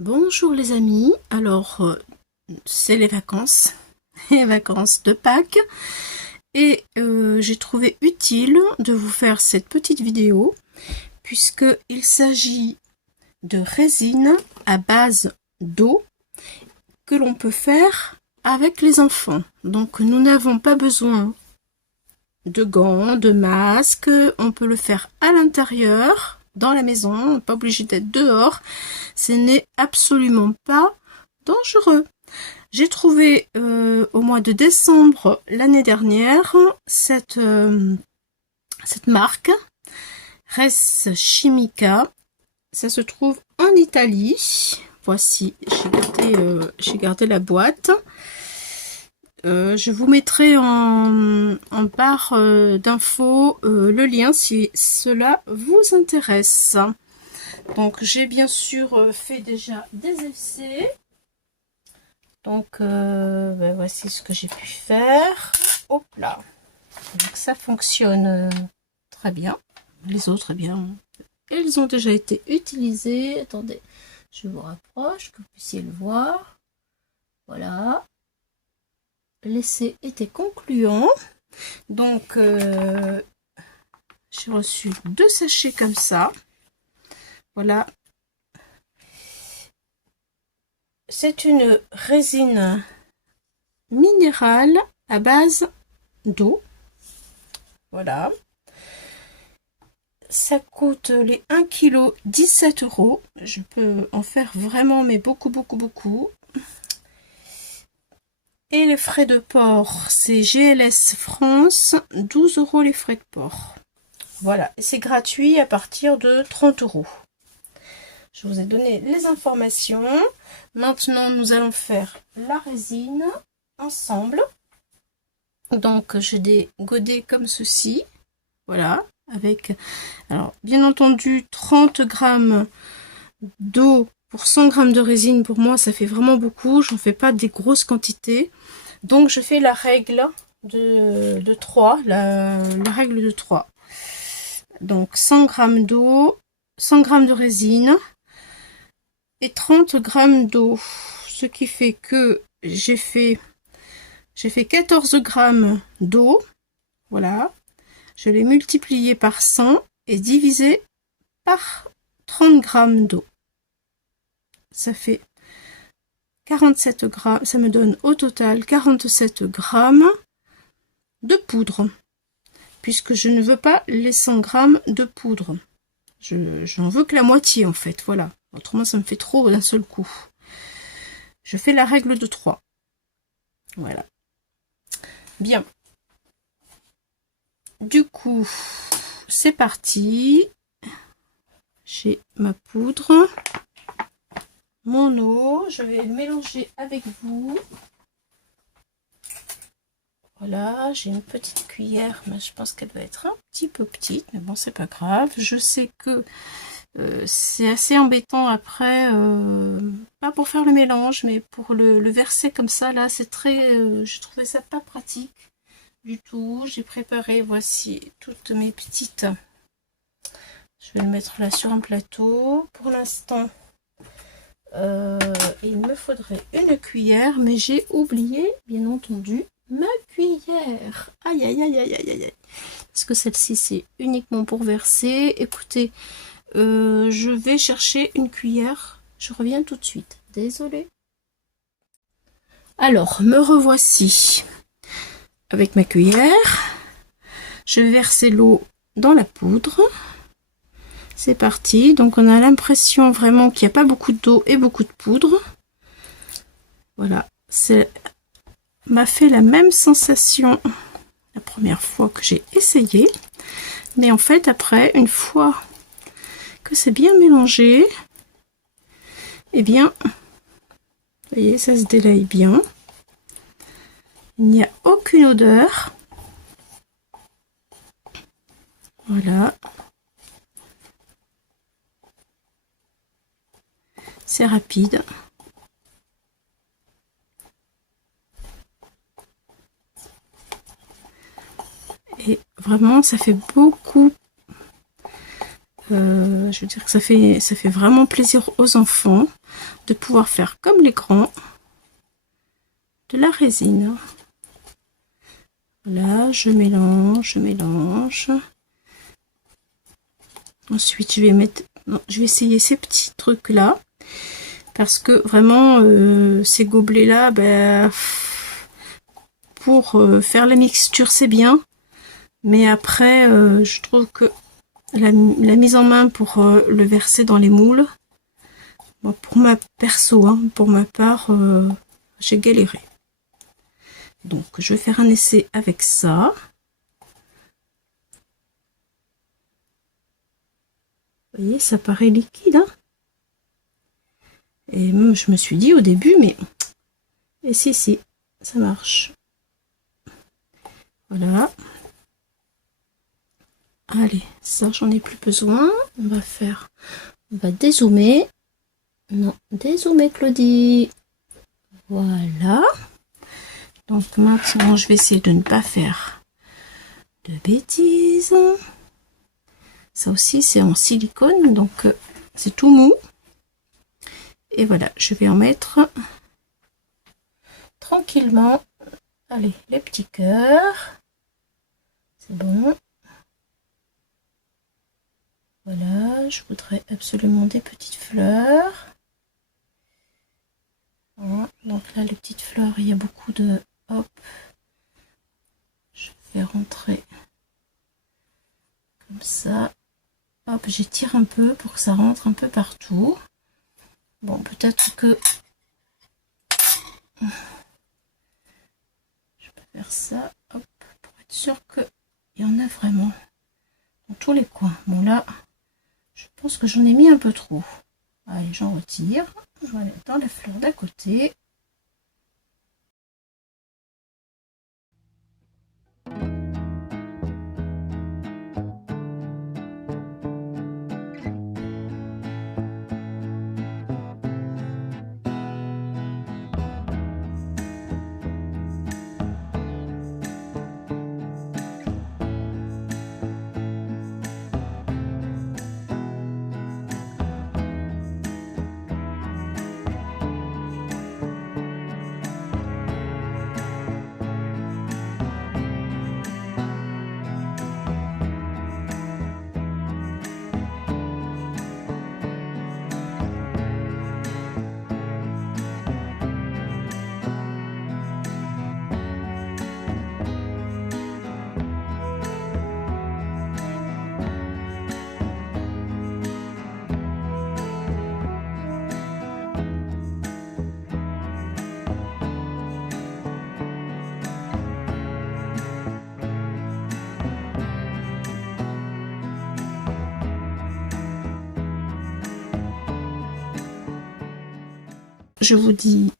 Bonjour les amis, alors c'est les vacances, les vacances de Pâques et j'ai trouvé utile de vous faire cette petite vidéo puisqu'il s'agit de résine à base d'eau que l'on peut faire avec les enfants. Donc nous n'avons pas besoin de gants, de masques, on peut le faire à l'intérieur, dans la maison, on n'est pas obligé d'être dehors, ce n'est absolument pas dangereux. J'ai trouvé au mois de décembre l'année dernière cette marque Res Chimica, ça se trouve en Italie. Voici, j'ai gardé la boîte. Je vous mettrai en barre d'infos le lien si cela vous intéresse. Donc j'ai bien sûr fait déjà des essais. Donc voici ce que j'ai pu faire. Hop là. Donc ça fonctionne très bien. Les autres, eh bien, elles ont déjà été utilisées. Attendez, je vous rapproche que vous puissiez le voir. Voilà. L'essai était concluant. Donc j'ai reçu 2 sachets comme ça. Voilà. C'est une résine minérale à base d'eau. Voilà. Ça coûte les 1 kg 17 €. Je peux en faire vraiment, mais beaucoup. Et les frais de port, c'est GLS France, 12 € les frais de port. Voilà, et c'est gratuit à partir de 30 €. Je vous ai donné les informations. Maintenant, nous allons faire la résine ensemble. Donc, j'ai des godets comme ceci. Voilà, avec, alors, bien entendu, 30 g d'eau pour 100 g de résine. Pour moi, ça fait vraiment beaucoup. J'en fais pas des grosses quantités. Donc, je fais la règle de 3. La règle de 3. Donc, 100 g d'eau, 100 g de résine et 30 g d'eau. Ce qui fait que j'ai fait 14 g d'eau. Voilà. Je l'ai multiplié par 100 et divisé par 30 g d'eau. Ça fait 47 grammes. Ça me donne au total 47 g de poudre. Puisque je ne veux pas les 100 g de poudre. J'en veux que la moitié en fait. Voilà. Autrement, ça me fait trop d'un seul coup. Je fais la règle de 3. Voilà. Bien. Du coup, c'est parti. J'ai ma poudre, mon eau. Je vais le mélanger avec vous. Voilà, j'ai une petite cuillère, mais je pense qu'elle doit être un petit peu petite, mais bon, c'est pas grave. Je sais que c'est assez embêtant après, pas pour faire le mélange, mais pour le verser comme ça, là, c'est très, je trouvais ça pas pratique du tout. J'ai préparé, voici, toutes mes petites. Je vais le mettre là sur un plateau. Pour l'instant, il me faudrait une cuillère, mais j'ai oublié, bien entendu, ma cuillère. Aïe, aïe, aïe, aïe, aïe, aïe. Parce que celle-ci, c'est uniquement pour verser. Écoutez, je vais chercher une cuillère. Je reviens tout de suite. Désolée. Alors, me revoici avec ma cuillère. Je vais verser l'eau dans la poudre. C'est parti. Donc, on a l'impression vraiment qu'il n'y a pas beaucoup d'eau et beaucoup de poudre. Voilà. C'est m'a fait la même sensation la première fois que j'ai essayé. Mais en fait, après, une fois que c'est bien mélangé, eh bien, vous voyez, ça se délaye bien. Il n'y a aucune odeur. Voilà. C'est rapide. Et vraiment, ça fait beaucoup. Je veux dire que ça fait vraiment plaisir aux enfants. de pouvoir faire comme les grands de la résine. Voilà, je mélange, je mélange. Ensuite, je vais mettre, je vais essayer ces petits trucs là, parce que vraiment ces gobelets là, ben, pour faire la mixture c'est bien, mais après je trouve que la mise en main pour le verser dans les moules, bon, pour ma perso, hein, pour ma part, j'ai galéré. Donc je vais faire un essai avec ça. Vous voyez, ça paraît liquide, hein. Et même, je me suis dit au début, mais et si, ça marche. Voilà. Allez, ça, j'en ai plus besoin. On va dézoomer. Non, dézoomer, Claudie. Voilà. Donc maintenant, je vais essayer de ne pas faire de bêtises. Ça aussi, c'est en silicone, donc c'est tout mou. Et voilà, je vais en mettre tranquillement. Allez, les petits cœurs. C'est bon. Voilà, je voudrais absolument des petites fleurs. Voilà, donc là, les petites fleurs, il y a beaucoup de... Hop. Je vais rentrer comme ça. Hop, j'étire un peu pour que ça rentre un peu partout. Bon, peut-être que... Je peux faire ça, hop, pour être sûr qu'il y en a vraiment dans tous les coins. Bon, là, je pense que j'en ai mis un peu trop. Allez, j'en retire. On va mettre dans la fleur d'à côté. Je vous dis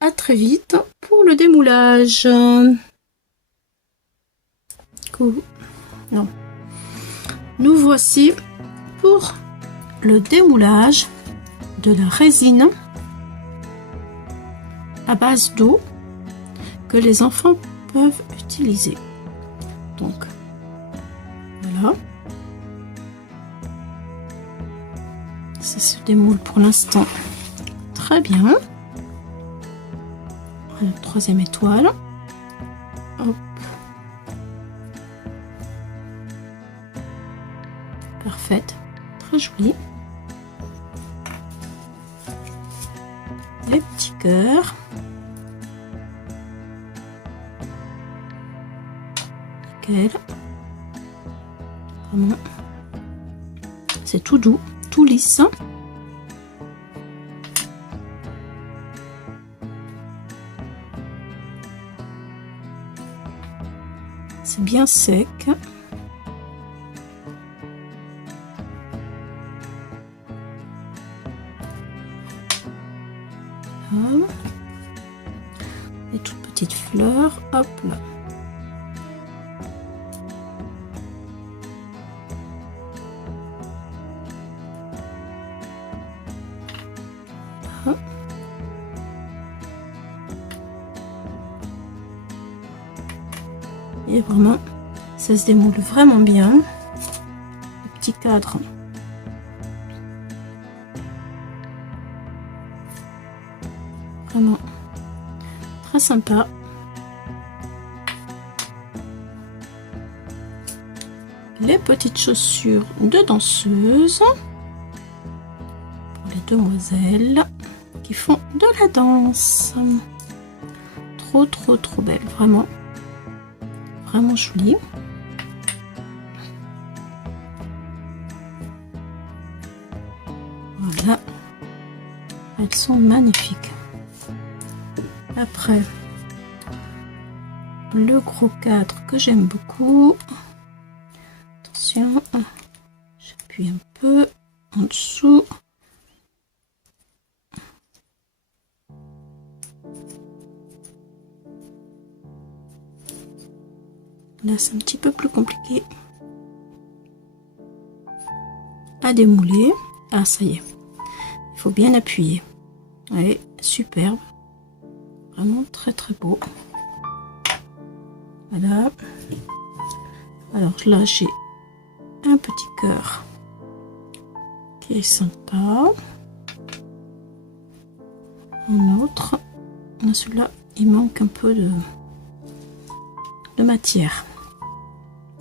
à très vite pour le démoulage. Cool. Non. Nous voici pour le démoulage de la résine à base d'eau que les enfants peuvent utiliser. Donc, voilà. Ça se démoule pour l'instant très bien. La troisième étoile. Hop. Parfaite, très jolie. Les petits cœurs. Nickel. Vraiment. C'est tout doux, tout lisse. C'est bien sec. Les toutes petites fleurs, hop là. Et vraiment, ça se démoule vraiment bien. Le petit cadre. Vraiment très sympa. Les petites chaussures de danseuse pour les demoiselles qui font de la danse. Trop belle, vraiment jolie. Voilà, elles sont magnifiques. Après, le gros cadre que j'aime beaucoup. Attention, j'appuie un peu en dessous. Là, c'est un petit peu plus compliqué à démouler. Ah, ça y est. Il faut bien appuyer. Allez, superbe. Vraiment très beau. Voilà. Alors là, j'ai un petit cœur qui est sympa. Un autre. Celui-là, il manque un peu de matière.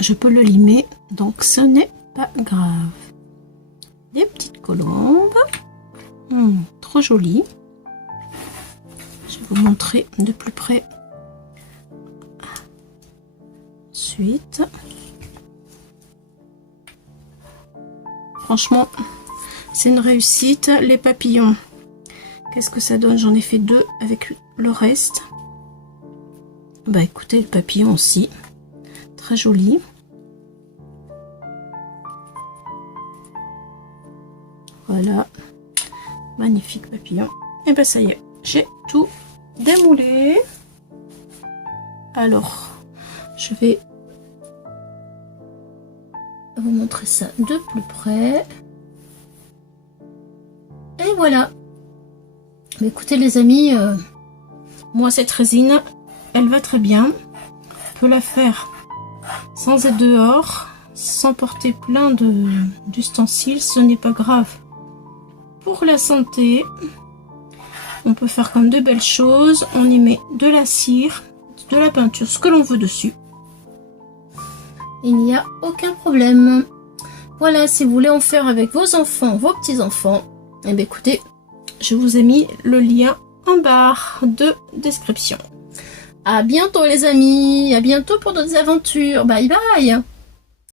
Je peux le limer, donc ce n'est pas grave. Des petites colombes. Trop jolies. Je vais vous montrer de plus près. Ensuite, franchement, c'est une réussite. Les papillons, qu'est-ce que ça donne? J'en ai fait 2 avec le reste. Bah écoutez, le papillon aussi, très joli. Voilà, magnifique papillon. Et ben ça y est, j'ai tout démoulé. Alors, je vais vous montrer ça de plus près. Et voilà. Mais écoutez les amis, moi cette résine, elle va très bien. On peut la faire sans être dehors, sans porter plein d'ustensiles, ce n'est pas grave. Pour la santé, on peut faire comme de belles choses. On y met de la cire, de la peinture, ce que l'on veut dessus. Il n'y a aucun problème. Voilà, si vous voulez en faire avec vos enfants, vos petits-enfants, eh bien écoutez, je vous ai mis le lien en barre de description. À bientôt les amis, à bientôt pour d'autres aventures. Bye bye.